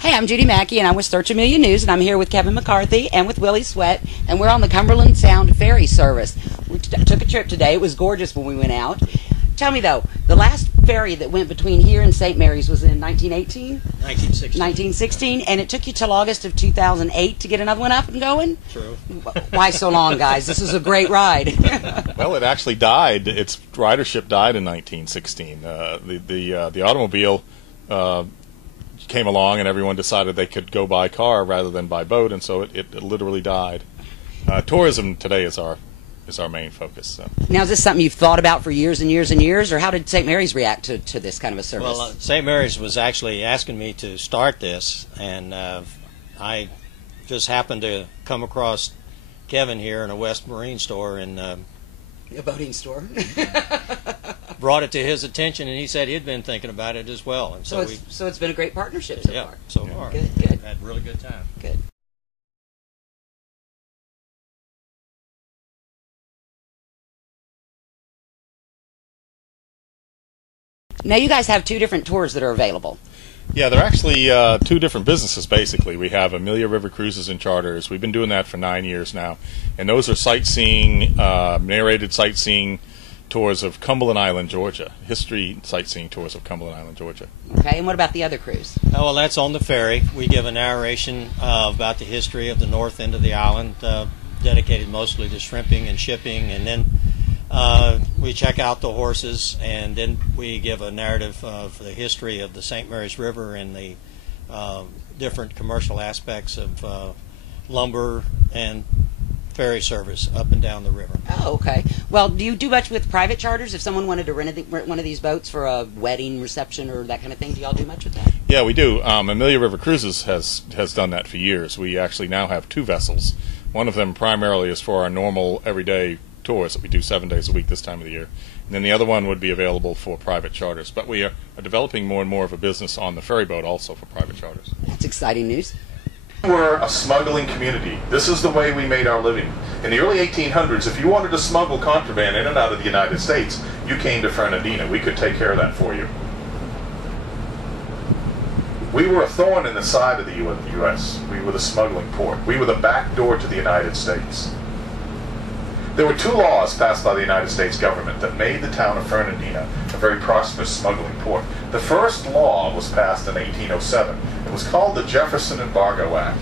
Hey, I'm Judy Mackey, and I'm with SearchAmelia News, and I'm here with Kevin McCarthy and with Willie Sweat, and we're on the Cumberland Sound Ferry Service. We took a trip today. It was gorgeous when we went out. Tell me, though, the last ferry that went between here and St. Mary's was in 1918? 1916. 1916, and it took you till August of 2008 to get another one up and going? True. Why so long, guys? This is a great ride. Well, it actually died. Its ridership died in 1916. The automobile came along, and everyone decided they could go by car rather than by boat, and so it literally died. Tourism today is our main focus. So. Now, is this something you've thought about for years and years and years, or how did St. Mary's react to this kind of a service? Well, St. Mary's was actually asking me to start this, and I just happened to come across Kevin here in a West Marine store, and a boating store. brought it to his attention, and he said he'd been thinking about it as well. And so it's been a great partnership so far. So far. Good. We've had a really good time. Good. Now, you guys have two different tours that are available. Yeah, they're actually two different businesses, basically. We have Amelia River Cruises and Charters. We've been doing that for 9 years now. And those are sightseeing, narrated sightseeing tours of Cumberland Island, Georgia. History sightseeing tours of Cumberland Island, Georgia. Okay, and what about the other cruise? Oh, well, that's on the ferry. We give a narration about the history of the north end of the island, dedicated mostly to shrimping and shipping, and then we check out the horses, and then we give a narrative of the history of the St. Mary's River and the different commercial aspects of lumber and ferry service up and down the river. Oh, okay. Well, do you do much with private charters? If someone wanted to rent one of these boats for a wedding reception or that kind of thing, do y'all do much with that? Yeah, we do. Amelia River Cruises has done that for years. We actually now have two vessels. One of them primarily is for our normal everyday tours that we do 7 days a week this time of the year. And then the other one would be available for private charters. But we are developing more and more of a business on the ferry boat also for private charters. That's exciting news. We're a smuggling community. This is the way we made our living. In the early 1800s, if you wanted to smuggle contraband in and out of the United States, you came to Fernandina. We could take care of that for you. We were a thorn in the side of the U.S. We were the smuggling port. We were the back door to the United States. There were two laws passed by the United States government that made the town of Fernandina a very prosperous smuggling port. The first law was passed in 1807. It was called the Jefferson Embargo Act.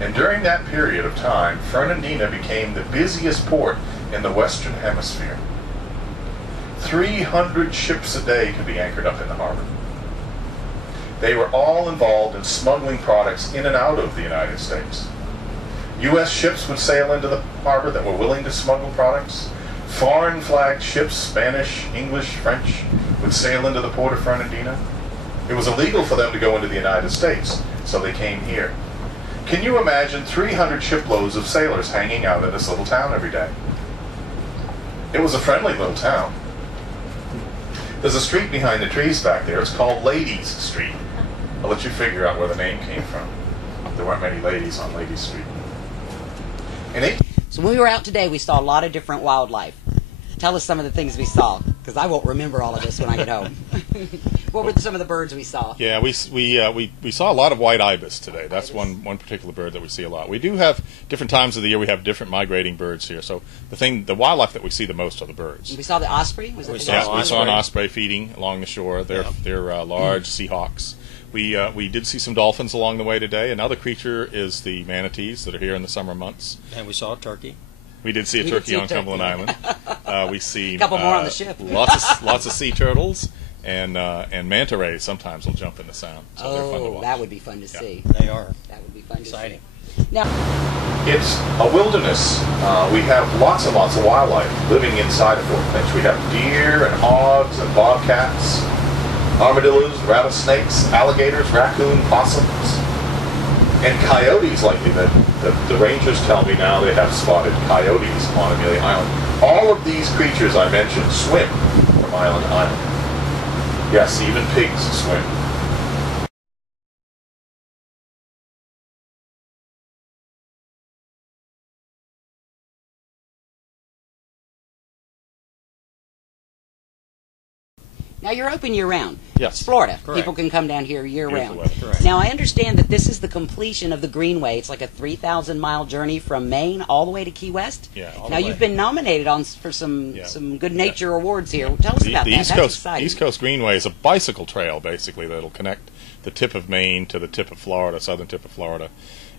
And during that period of time, Fernandina became the busiest port in the Western Hemisphere. 300 ships a day could be anchored up in the harbor. They were all involved in smuggling products in and out of the United States. U.S. ships would sail into the harbor that were willing to smuggle products. Foreign flagged ships, Spanish, English, French, would sail into the port of Fernandina. It was illegal for them to go into the United States, so they came here. Can you imagine 300 shiploads of sailors hanging out in this little town every day? It was a friendly little town. There's a street behind the trees back there. It's called Ladies Street. I'll let you figure out where the name came from. There weren't many ladies on Ladies Street. So when we were out today, we saw a lot of different wildlife. Tell us some of the things we saw, because I won't remember all of this when I get home. What were some of the birds we saw? Yeah, we saw a lot of white ibis today. That's one particular bird that we see a lot. We do have different times of the year. We have different migrating birds here. So the wildlife that we see the most are the birds. We saw the osprey. We saw an osprey feeding along the shore. They're large Seahawks. We did see some dolphins along the way today. Another creature is the manatees that are here in the summer months. And we saw a turkey. We did see a turkey on Cumberland Island. We see a couple more on the ship. lots of sea turtles and manta rays. Sometimes will jump in the sound. So they're fun to watch. That would be fun to see. They are. That would be fun Exciting. to see. Now, it's a wilderness. We have lots and lots of wildlife living inside of Fort Finch. We have deer and hogs and bobcats, armadillos, rattlesnakes, alligators, raccoon, possums, and coyotes. Likely the rangers tell me now they have spotted coyotes on Amelia Island. All of these creatures I mentioned swim from island to island. Yes, even pigs swim. Now you're open year-round. Yes. It's Florida. Correct. People can come down here year-round. weather. Correct. Now I understand that this is the completion of the Greenway. It's like a 3,000-mile journey from Maine all the way to Key West. Yeah, all Now the way. you've been nominated for some good nature awards here. Tell us about that. East That's Coast exciting. East Coast Greenway is a bicycle trail, basically, that'll connect the tip of Maine to the tip of Florida, southern tip of Florida.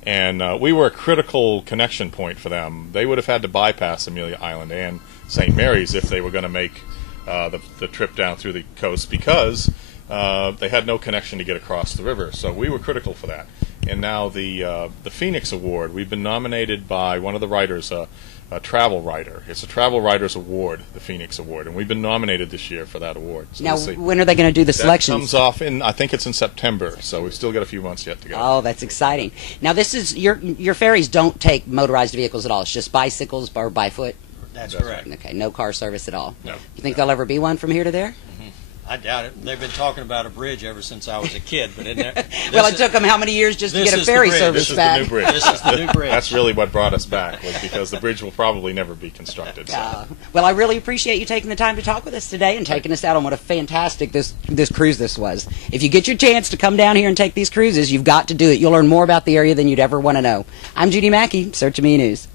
And we were a critical connection point for them. They would have had to bypass Amelia Island and St. Mary's if they were going to make the trip down through the coast, because they had no connection to get across the river. So we were critical for that. And now the Phoenix Award, we've been nominated by one of the writers, a travel writer. It's a travel writers award, the Phoenix Award, and we've been nominated this year for that award. So Now, we'll see. when are they going to do the That selections? comes off I think it's in September, so we've still got a few months yet to go. Oh, that's exciting. Now, this is your ferries don't take motorized vehicles at all. It's just bicycles or by foot. That's That's correct. Okay, no car service at all. No. You think there'll ever be one from here to there? I doubt it. They've been talking about a bridge ever since I was a kid, but Well, it took them how many years just to this get a is the ferry bridge. service This is back? the new bridge. This is the new bridge. That's really what brought us back, was because the bridge will probably never be constructed. So. Well, I really appreciate you taking the time to talk with us today and taking us out on what a fantastic this cruise this was. If you get your chance to come down here and take these cruises, you've got to do it. You'll learn more about the area than you'd ever want to know. I'm Judy Mackey, Search Amelia News.